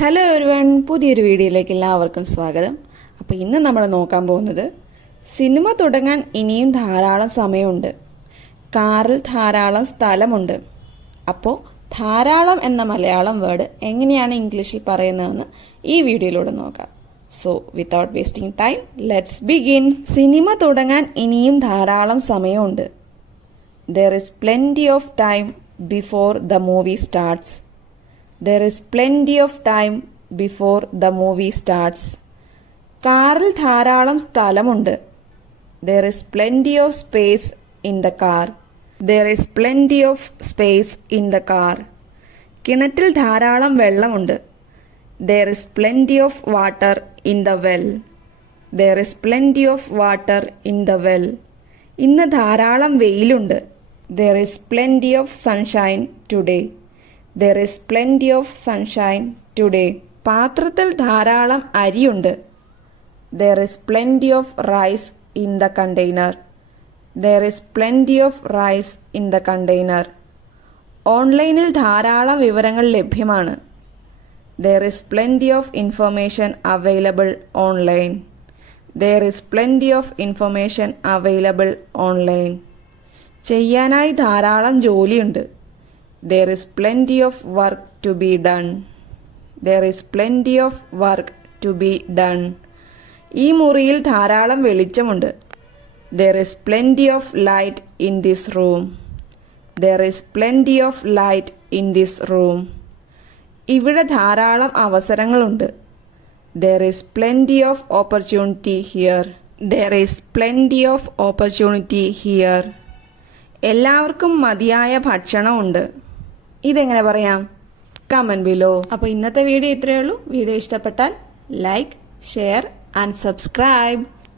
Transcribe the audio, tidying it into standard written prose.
Hello everyone, പുതിയൊരു വീഡിയോയിലേക്ക് എല്ലാവർക്കും സ്വാഗതം. അപ്പോൾ ഇന്ന് നമ്മൾ നോക്കാൻ പോകുന്നത് സിനിമ തുടങ്ങാൻ ഇനിയും ധാരാളം സമയമുണ്ട്, കാറിൽ ധാരാളം സ്ഥലമുണ്ട്. അപ്പോൾ ധാരാളം എന്ന മലയാളം വേർഡ് എങ്ങനെയാണ് ഇംഗ്ലീഷിൽ പറയുന്നതെന്ന് ഈ വീഡിയോയിലൂടെ നോക്കാം. So without wasting time, let's begin. Cinema തുടങ്ങാൻ ഇനിയും ധാരാളം സമയമുണ്ട്. There is plenty of time before the movie starts. There is plenty of time before the movie starts. കാറിൽ ധാരാളം സ്ഥലമുണ്ട്. There is plenty of space in the car. There is plenty of space in the car. കിണറ്റിൽ ധാരാളം വെള്ളമുണ്ട്. There is plenty of water in the well. There is plenty of water in the well. ഇന്ന് ധാരാളം വെയിലുണ്ട്. There is plenty of sunshine today. There is plenty of sunshine today. പാത്രത്തിൽ ധാരാളം അരിയുണ്ട്. There is plenty of rice in the container. There is plenty of rice in the container. ഓൺലൈനിൽ ധാരാളം വിവരങ്ങൾ ലഭ്യമാണ്. There is plenty of information available online. There is plenty of information available online. ചെയ്യാനായി ധാരാളം ജോലിയുണ്ട്. There is plenty of work to be done. There is plenty of work to be done. ഈ മുറിയിൽ ധാരാളം വെളിച്ചമുണ്ട്. There is plenty of light in this room. There is plenty of light in this room. ഇവിടെ ധാരാളം അവസരങ്ങളുണ്ട്. There is plenty of opportunity here. There is plenty of opportunity here. എല്ലാവർക്കും മതിയായ ഭക്ഷണമുണ്ട്. ഇതെങ്ങനെ പറയാം? Comment below. അപ്പോൾ ഇന്നത്തെ വീഡിയോ ഇത്രയേ ഉള്ളൂ. വീഡിയോ ഇഷ്ടപ്പെട്ടാൽ ലൈക്ക്, ഷെയർ ആൻഡ് സബ്സ്ക്രൈബ്.